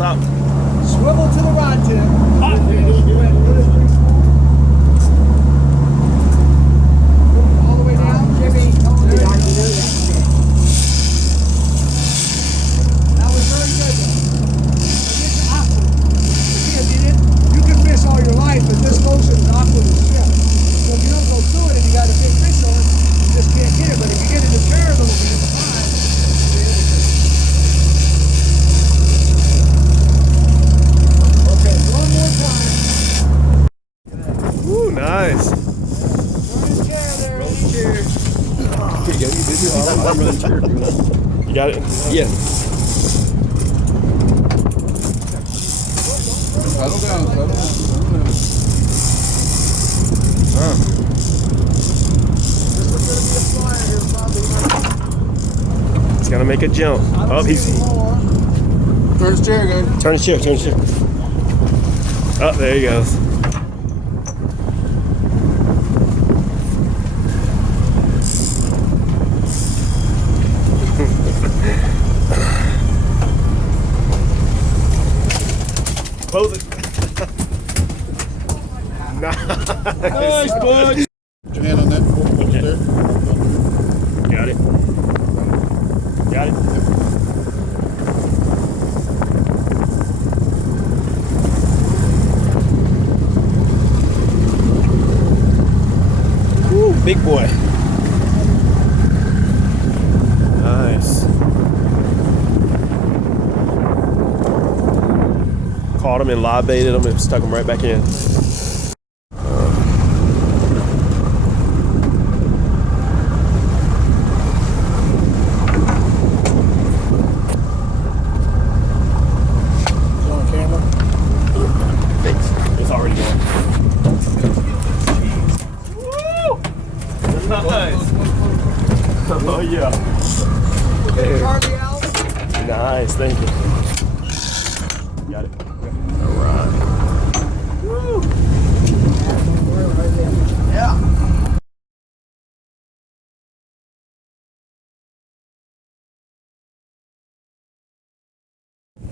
Stop. Swivel to the rod tip. All the way down, Jimmy. That was very good. It's awkward. You can fish all your life, but this motion is awkward as shit. So if you don't go through it and you got a big fish on it, you just can't get it. But if you get it to turn a little bit, it's fine. Okay, one more time. Woo, nice. Turn the chair there. Roll the chair. You got it? Yeah. Settle down. He's gonna make a jump. Oh, he's. Turn his chair again. Turn his chair. Oh, there he goes. Close it. Nice, bud. Put your hand on that. Okay. There. Got it. Woo, big boy. Nice. Caught him and live baited him and stuck him right back in. It's already going. Woo! Nice. Oh yeah. Charlie out. Nice, thank you. Got it. All right. Woo! Yeah.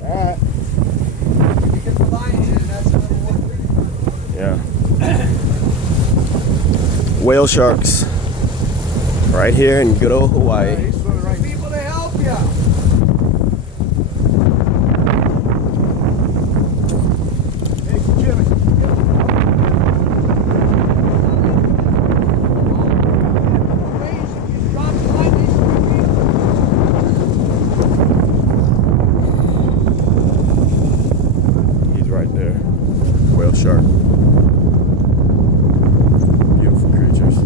All right. You get the lines in, that's another one. Yeah. Whale sharks. Right here in good old Hawaii. He's for the right people to help you. Hey, Jimmy. He's right there. Whale shark. Beautiful creatures.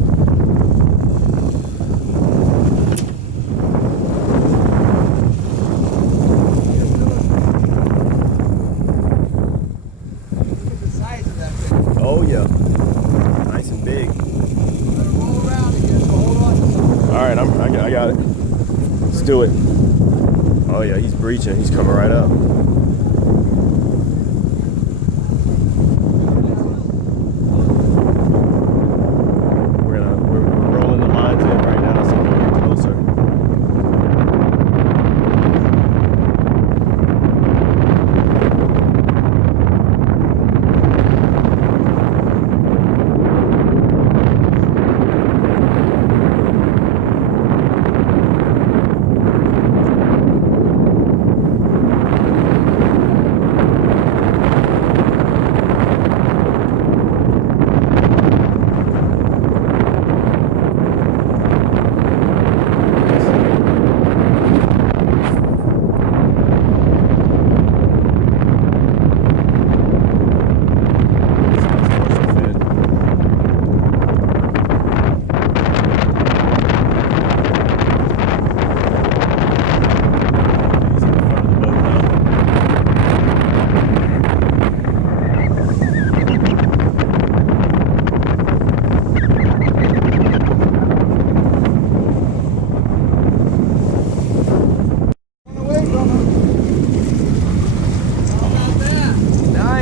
Oh yeah, nice and big. Roll around again, so hold on. All right, I got it. Let's do it. Oh yeah, he's breaching. He's coming right up. We're rolling the lines in right now, so we'll get closer.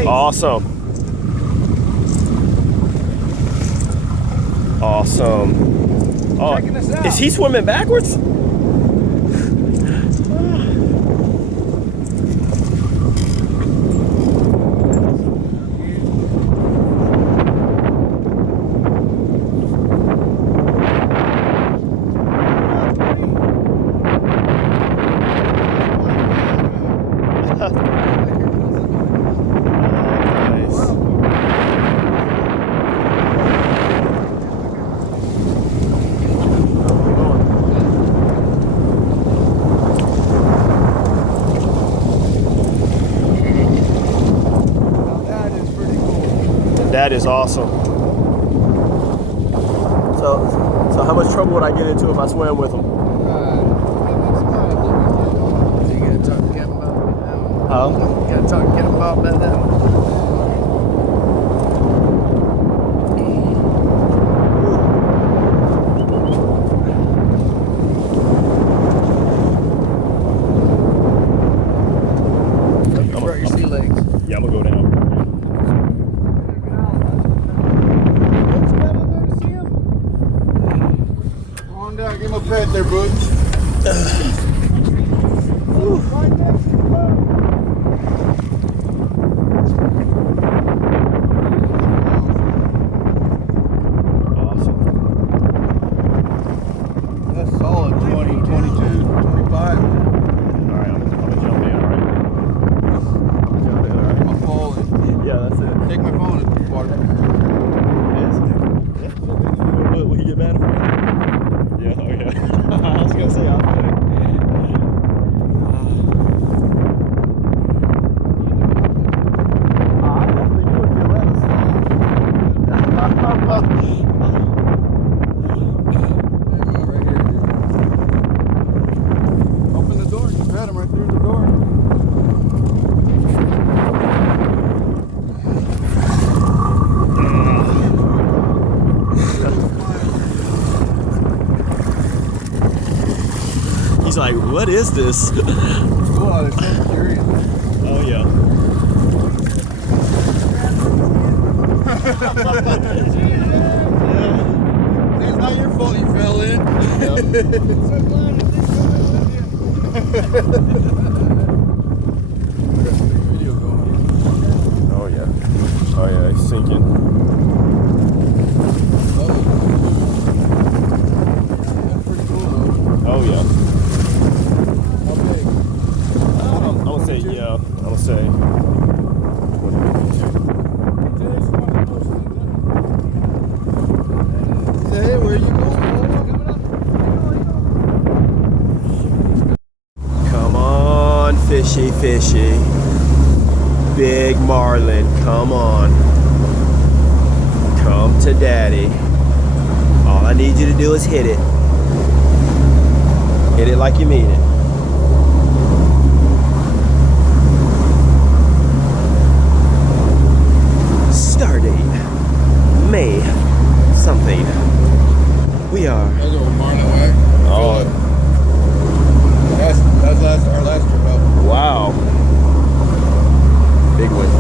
Awesome. Awesome. Oh, Checking this out. is he swimming backwards? That is awesome. So how much trouble would I get into if I swam with them? You gotta talk to Kevin about that. Huh? You gotta talk to Kevin about that. Yeah, I'm gonna go down. Come on down, give him a pet there, bud. Right next to the boat. Awesome. That's solid 20, 22, 25. Alright, I'm gonna jump in, alright? Jump in, alright? I'm falling. Yeah, that's it. Take my phone in the water. Yeah. Will he get mad if I? Yeah, oh yeah. I was gonna say, I'll play. I definitely would feel Right here, dude. Open the door. You pet him right through the door. He's like, what is this? Oh, they're so curious. Oh yeah. It's not your fault you fell in. Video going. Oh yeah. Oh yeah, he's sinking. That's pretty cool though. Oh yeah. How big? I'm gonna say, yeah. I'm gonna say 2052. Say, hey, where you going? Come on, fishy, fishy. Big marlin, come on. Come to daddy. All I need you to do is hit it. Hit it like you mean it. Stardate. May something. We are. That's old Marlin Wag. Oh, That's our last trip out. wow. Big one.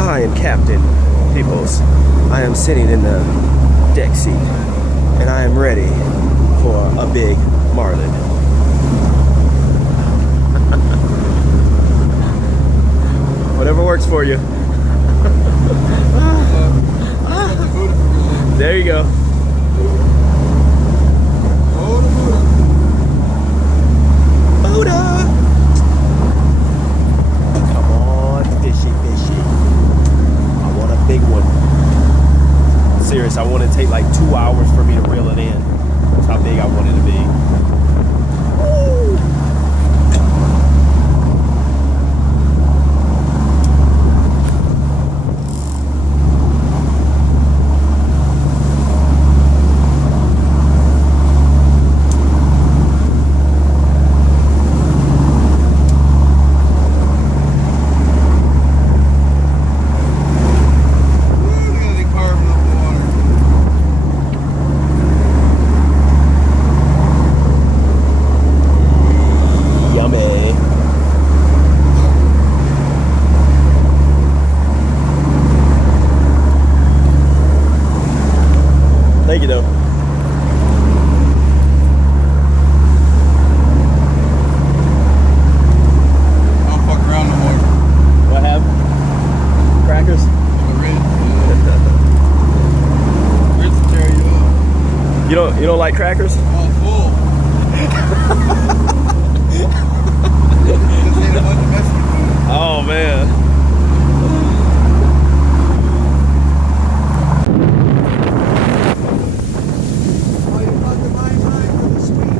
I am Captain Peoples. I am sitting in the deck seat and I am ready for a big marlin. Whatever works for you. There you go. Buddha. Come on, fishy, fishy. I want a big one. Serious, I want to take like 2 hours for me to reel it in. That's how big I want it to be. Woo. Yummy. Thank you, though. I don't fuck around no more. What happened? Crackers? Rinse will tear you up. You don't like crackers? Oh, full. Just ate a bunch of Mexican food. Oh man. Oh, you got the mine for the sweet.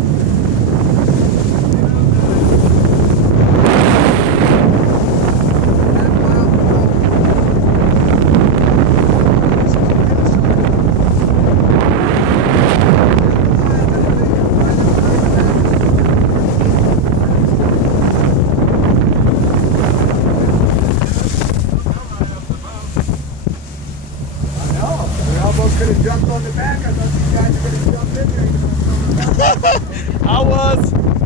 could have jumped on the back. I thought you guys were going to jump in there. I was.